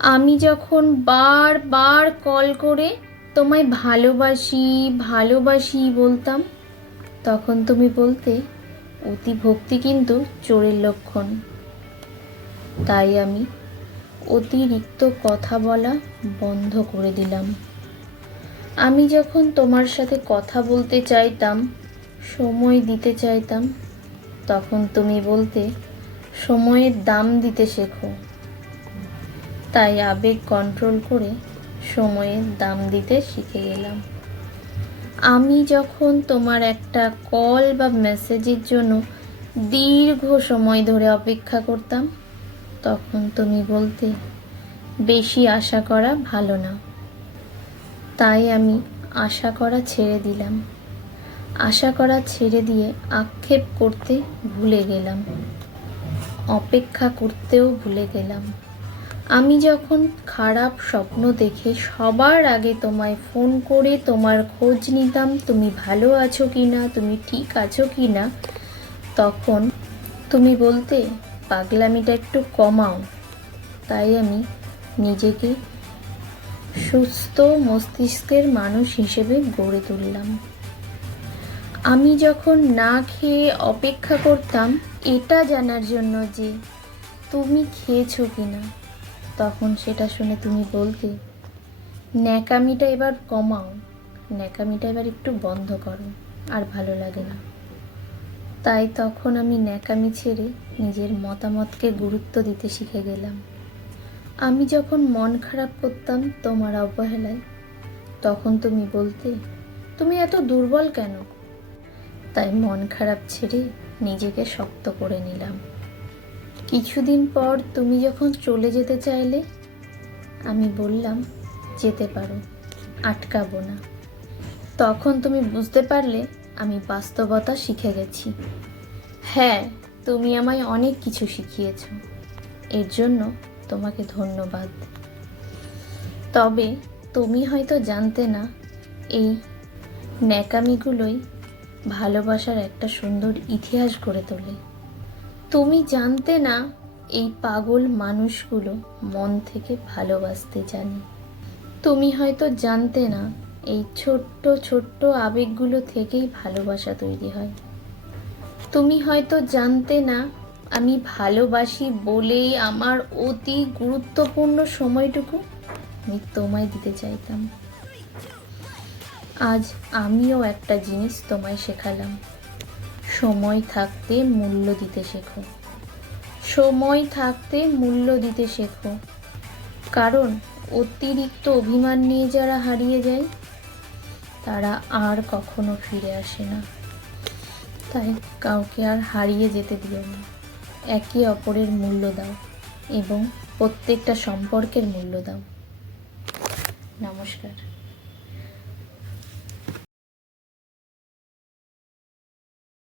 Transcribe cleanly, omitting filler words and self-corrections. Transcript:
আমি যখন বারবার কল করে তোমায় ভালোবাসি ভালোবাসি বলতাম, তখন তুমি বলতে অতি ভক্তি কিন্তু চোরের লক্ষণ। তাই আমি অতিরিক্ত কথা বলা বন্ধ করে দিলাম। আমি যখন তোমার সাথে কথা বলতে চাইতাম, সময় দিতে চাইতাম, তখন তুমি বলতে সময়ের দাম দিতে শেখো। তাই আবেগ কন্ট্রোল করে সময়ের দাম দিতে শিখে গেলাম। আমি যখন তোমার একটা কল বা মেসেজের জন্য দীর্ঘ সময় ধরে অপেক্ষা করতাম, তখন তুমি বলতে বেশি আশা করা ভালো না। তাই আমি আশা করা ছেড়ে দিলাম। আশা করা ছেড়ে দিয়ে আক্ষেপ করতে ভুলে গেলাম, অপেক্ষা করতেও ভুলে গেলাম। আমি যখন খারাপ স্বপ্ন দেখে সবার আগে তোমায় ফোন করে তোমার খোঁজ নিতাম, তুমি ভালো আছো কি না, তুমি ঠিক আছো কি না, তখন তুমি বলতে পাগলামিটা একটু কমাও। তাই আমি নিজেকে সুস্থ মস্তিষ্কের মানুষ হিসেবে গড়ে তুললাম। আমি যখন না খেয়ে অপেক্ষা করতাম এটা জানার জন্য যে তুমি খেয়েছো কি না, তখন সেটা শুনে তুমি বলতে ন্যাকামিটা এবার কমাও, ন্যাকামিটা এবার একটু বন্ধ করো, আর ভালো লাগে না। তাই তখন আমি ন্যাকামি ছেড়ে নিজের মতামতকে গুরুত্ব দিতে শিখে গেলাম। আমি যখন মন খারাপ করতাম তোমার অবহেলায়, তখন তুমি বলতে তুমি এত দুর্বল কেন। তাই মন খারাপ ছেড়ে নিজেকে শক্ত করে নিলাম। কিছুদিন পর তুমি যখন চলে যেতে চাইলে, আমি বললাম যেতে পারো, আটকাবো না। তখন তুমি বুঝতে পারলে আমি বাস্তবতা শিখে গেছি। হ্যাঁ, তুমি আমায় অনেক কিছু শিখিয়েছ, এর জন্য তোমাকে ধন্যবাদ। তবে তুমি হয়তো জানতে না এই ন্যাকামিগুলোই ভালোবাসার একটা সুন্দর ইতিহাস গড়ে তোলে। তুমি জানতে না এই পাগল মানুষগুলো মন থেকে ভালোবাসতে জানে। তুমি হয়তো জানতে না এই ছোট্ট ছোট্ট আবেগগুলো থেকেই ভালোবাসা তৈরি হয়। তুমি হয়তো জানতে না আমি ভালোবাসি বলেই আমার অতি গুরুত্বপূর্ণ সময়টুকু আমি তোমায় দিতে চাইতাম। আজ আমিও একটা জিনিস তোমায় শেখালাম, সময় থাকতে মূল্য দিতে শেখো। সময় থাকতে মূল্য দিতে শেখো, কারণ অতিরিক্ত অভিমান নিয়ে যারা হারিয়ে যায় তারা আর কখনো ফিরে আসে না। তাই কাউকে আর হারিয়ে যেতে দিও না। একে অপরের মূল্য দাও এবং প্রত্যেকটা সম্পর্কের মূল্য দাও। নমস্কার।